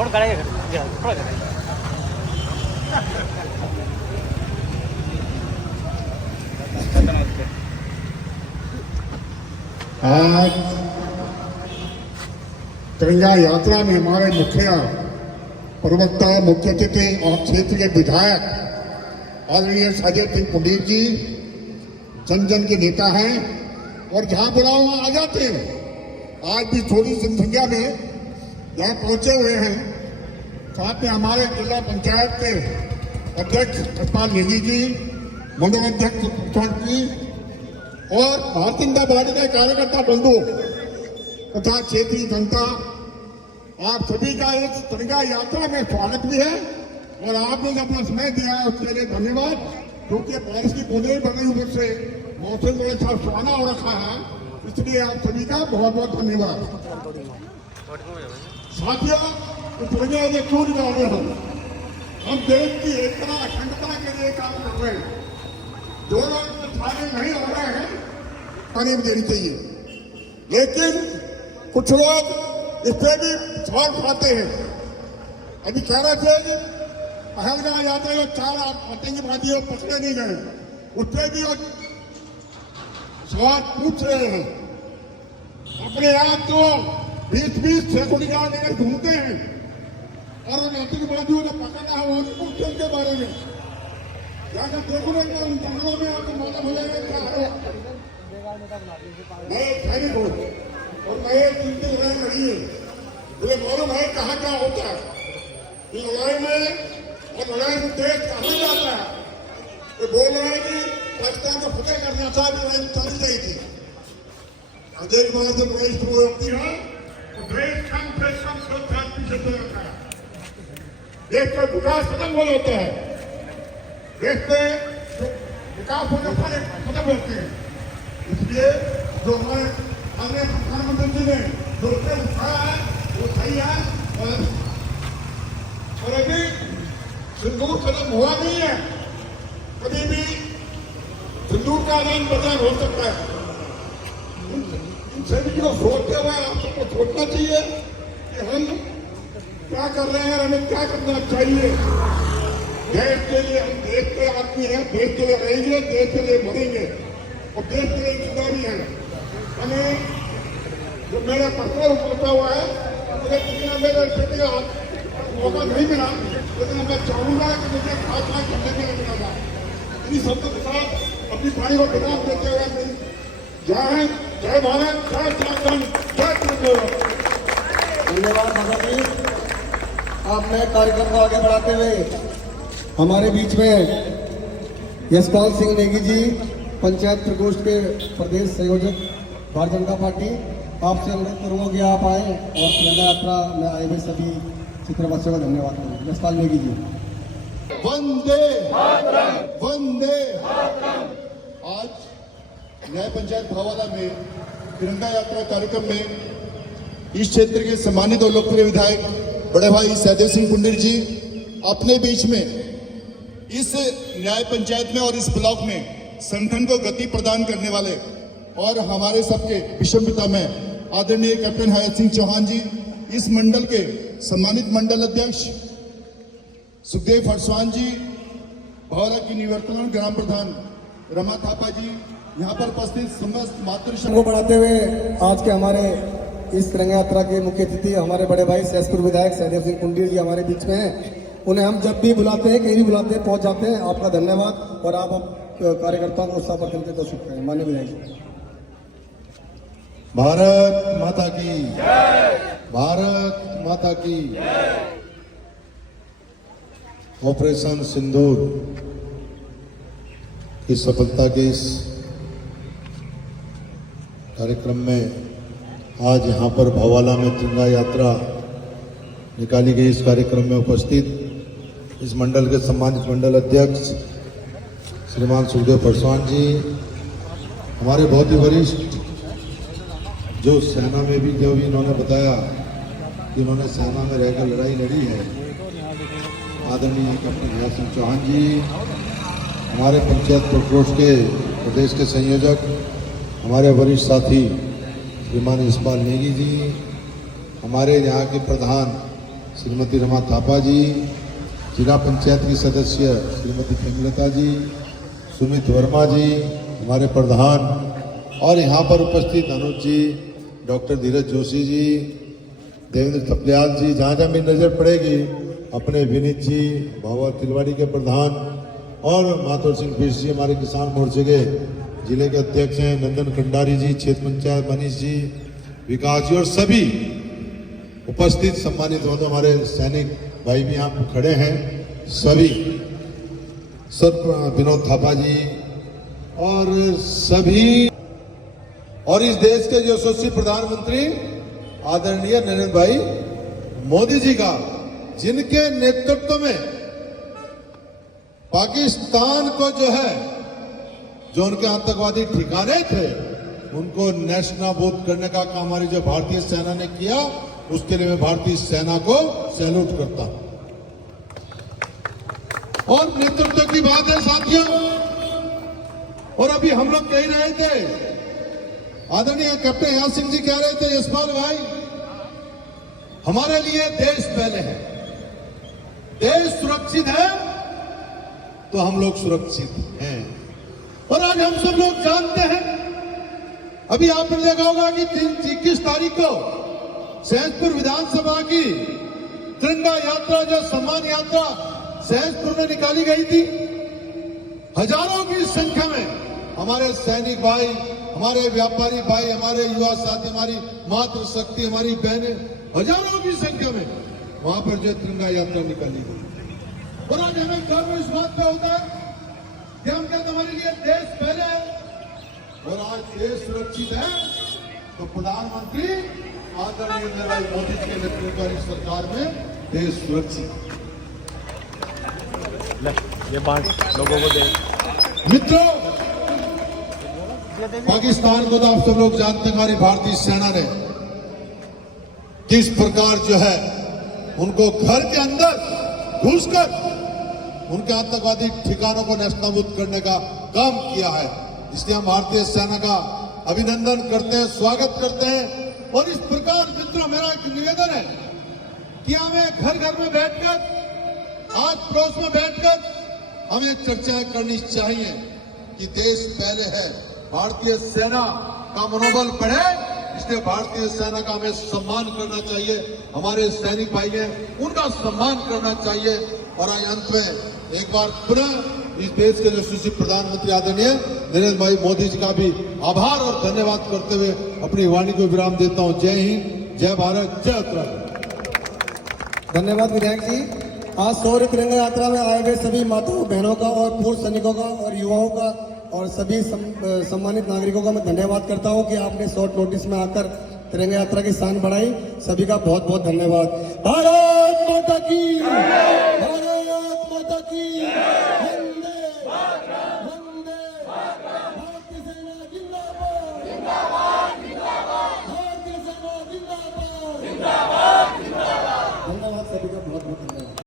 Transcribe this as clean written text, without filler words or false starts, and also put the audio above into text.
आज तिरंगा यात्रा में हमारे मुखिया प्रवक्ता मुख्य अतिथि और क्षेत्र के विधायक आदरणीय सहदेव सिंह पंडित जी जन जन के नेता हैं और जहां बुलाओ वहां आ जाते हैं। आज भी थोड़ी संख्या में यहाँ पहुंचे हुए हैं। साथ में हमारे जिला पंचायत के अध्यक्ष सतपाल नेगी जी, मंडल अध्यक्ष प्रशांत जी और भारतीय जनता पार्टी के कार्यकर्ता बंधु तथा क्षेत्रीय जनता, आप सभी का इस तिरंगा यात्रा में स्वागत भी है और आपने जो अपना समय दिया है उसके लिए धन्यवाद। क्योंकि बारिश की बूंदें पड़ रही ऊपर से मौसम बड़े सा सुहाना हो रखा है, इसलिए आप सभी का बहुत बहुत धन्यवाद। साथियों, तिरंगे ये क्यों निकाल रहे हम देश की एकता अखंडता के लिए काम कर रहे हैं। जो लोग शामिल नहीं हो रहे हैं पानी भी देनी चाहिए, लेकिन कुछ लोग इस पे भी सवाल उठाते हैं। अभी कह रहे थे कि पहलगाम यात्रा जो 4 आतंकवादी पकड़े नहीं गए, उस पर भी सवाल पूछ रहे हैं। अपने आप तो 20-20 सिक्योरिटी लेकर घूमते हैं और उन आतंकवादियों को पकड़ना है उनको के बारे में जाकर देखो ना उन जंगलों में आपको मालूम हो जाएगा क्या है। मैं सैनिक हूँ और मैं जिनकी लड़ाई लड़ी है, मुझे मालूम है कहाँ क्या होता है लड़ाई में और लड़ाई में देश कहाँ जाता है। वो बोल रहे हैं कि पाकिस्तान को फतेह करना था, लड़ाई चली गई थी। अजय कुमार जब लड़ाई शुरू होती है तो देश कम से कम सुरक्षा पीछे से रखा है, देश का विकास खत्म हो जाता है, देश में विकास होने पर खत्म होते हैं। इसलिए जो हमारे माननीय प्रधानमंत्री जी ने जो स्टेप उठाया है वो सही है। और अभी सिंदूर खत्म हुआ नहीं है, कभी भी सिंदूर का आदान प्रदान हो सकता है। इन सभी को सोचते हुए आप सबको सोचना चाहिए कि हम क्या कर रहे हैं और हमें क्या करना चाहिए। देश के लिए हम देश के आदमी हैं, देश के लिए रहेंगे, देश के लिए मरेंगे और देश के लिए जिम्मेदारी है। हमें जो मेरा पर्सनल होता हुआ है, मुझे किसी ना मेरे क्षेत्र का मौका नहीं मिला, लेकिन मैं चाहूंगा कि मुझे खास करने के लिए मिलेगा। इन्हीं शब्दों के साथ अपनी पानी को विराम देते हुए जय हिंद, जय भारत, जय झारखंड, जय त्रिपुरा। धन्यवाद माता जी। आपने कार्यक्रम को आगे बढ़ाते हुए हमारे बीच में यशपाल सिंह नेगी जी, पंचायत प्रकोष्ठ के प्रदेश संयोजक भारतीय जनता पार्टी, आपसे अनुरोध करूंगा कि आप आए और तिरंगा यात्रा में आए हुए सभी चित्रवासियों का धन्यवाद करें। यशपाल नेगी जी। वंदे वंदे। आज न्याय पंचायत भावाला में तिरंगा यात्रा कार्यक्रम में इस क्षेत्र के सम्मानित और लोकप्रिय विधायक बड़े भाई सहदेव सिंह पंडित जी अपने बीच में इस न्याय पंचायत में और इस ब्लॉक में संगठन को गति प्रदान करने वाले और हमारे सबके विषम पिता में आदरणीय कैप्टन हयात सिंह चौहान जी, इस मंडल के सम्मानित मंडल अध्यक्ष सुखदेव फरसवान जी, भावला की निवर्तमान ग्राम प्रधान रमा थापा जी, यहाँ पर उपस्थित समस्त मातृशक्ति को बढ़ाते हुए आज के हमारे इस तिरंगा यात्रा के मुख्य अतिथि हमारे बड़े भाई सहसपुर विधायक सहदेव सिंह कुंडीर जी हमारे बीच में हैं। उन्हें हम जब भी बुलाते हैं, कहीं भी बुलाते हैं, पहुंच जाते हैं। आपका धन्यवाद और आप कार्यकर्ताओं को उत्साह पर चलते कर सकते हैं। माननीय विधायक जी। भारत माता की भारत माता की। ऑपरेशन सिंदूर की सफलता के इस कार्यक्रम में आज यहाँ पर भवाला में तिरंगा यात्रा निकाली गई। इस कार्यक्रम में उपस्थित इस मंडल के सम्मानित मंडल अध्यक्ष श्रीमान सुखदेव फरसवान जी, हमारे बहुत ही वरिष्ठ जो सेना में भी जो भी इन्होंने बताया कि इन्होंने सेना में रहकर लड़ाई लड़ी है, आदरणीय कैप्टन हयात सिंह चौहान जी, हमारे पंचायत प्रकोष्ठ के प्रदेश के संयोजक हमारे वरिष्ठ साथी श्रीमान यशपाल नेगी जी, हमारे यहाँ के प्रधान श्रीमती रमा थापा जी, जिला पंचायत की सदस्य श्रीमती प्रेमलता जी, सुमित वर्मा जी, हमारे प्रधान, और यहाँ पर उपस्थित अनुज जी, डॉक्टर धीरज जोशी जी, देवेंद्र थपलियाल जी, जहाँ जहाँ मेरी नजर पड़ेगी अपने विनीत जी, भावा तिलवाड़ी के प्रधान, और माथुर सिंह पीस जी हमारे किसान मोर्चे के जिले के अध्यक्ष हैं, नंदन खंडारी जी, क्षेत्र पंचायत मनीष जी, विकास जी, और सभी उपस्थित सम्मानित हो, तो हमारे सैनिक भाई भी यहाँ खड़े हैं, सभी सर विनोद थापा जी और सभी, और इस देश के यशस्वी प्रधानमंत्री आदरणीय नरेंद्र भाई मोदी जी का, जिनके नेतृत्व में पाकिस्तान को जो उनके आतंकवादी ठिकाने थे उनको नेस्तनाबूद करने का काम हमारी जो भारतीय सेना ने किया, उसके लिए मैं भारतीय सेना को सैल्यूट करता हूं। और नेतृत्व की बात है साथियों, और अभी हम लोग कह रहे थे, आदरणीय कैप्टन याद सिंह जी कह रहे थे, यशपाल भाई हमारे लिए देश पहले है, देश सुरक्षित है तो हम लोग सुरक्षित हैं। और आज हम सब लोग जानते हैं, अभी आपने देखा होगा कि 21 तारीख को सहसपुर विधानसभा की तिरंगा यात्रा, जो सम्मान यात्रा सहसपुर में निकाली गई थी, हजारों की संख्या में हमारे सैनिक भाई, हमारे व्यापारी भाई, हमारे युवा साथी, हमारी मातृ शक्ति, हमारी बहनें, हजारों की संख्या में वहां पर जो तिरंगा यात्रा निकाली गई। और आज हमें गर्व इस बात पे होता है कि हम कहते हमारे लिए देश पहले है, और आज देश सुरक्षित है तो प्रधानमंत्री आदरणीय नरेंद्र भाई मोदी जी के नेतृत्व वाली सरकार में देश सुरक्षित। ये बात लोगों को दे। मित्रों, पाकिस्तान को तो आप सब लोग जानते हैं, हमारी भारतीय सेना ने किस प्रकार उनको घर के अंदर घुसकर उनके आतंकवादी ठिकानों को नेस्तनाबूद करने का काम किया है। इसलिए हम भारतीय सेना का अभिनंदन करते हैं, स्वागत करते हैं। और इस प्रकार मित्रों, मेरा एक निवेदन है कि हमें घर घर में बैठकर, आज पड़ोस में बैठकर हमें चर्चाएं करनी चाहिए कि देश पहले है, भारतीय सेना का मनोबल बढ़े, इसलिए भारतीय सेना का हमें सम्मान करना चाहिए, हमारे सैनिक भाई हैं उनका सम्मान करना चाहिए। और आज अंत में एक बार पुनः इस देश के यशस्वी प्रधानमंत्री आदरणीय नरेंद्र भाई मोदी जी का भी आभार और धन्यवाद करते हुए अपनी वाणी को विराम देता हूं। जय हिंद, जय भारत, जय उत्तराखंड। धन्यवाद विधायक जी। आज शौर्य तिरंगा यात्रा में आए हुए सभी माताओं बहनों का और पूर्व सैनिकों का और युवाओं का और सभी सम्मानित नागरिकों का मैं धन्यवाद करता हूं कि आपने शॉर्ट नोटिस में आकर तिरंगा यात्रा की शान बढ़ाई। सभी का बहुत बहुत धन्यवाद। भारत माता की।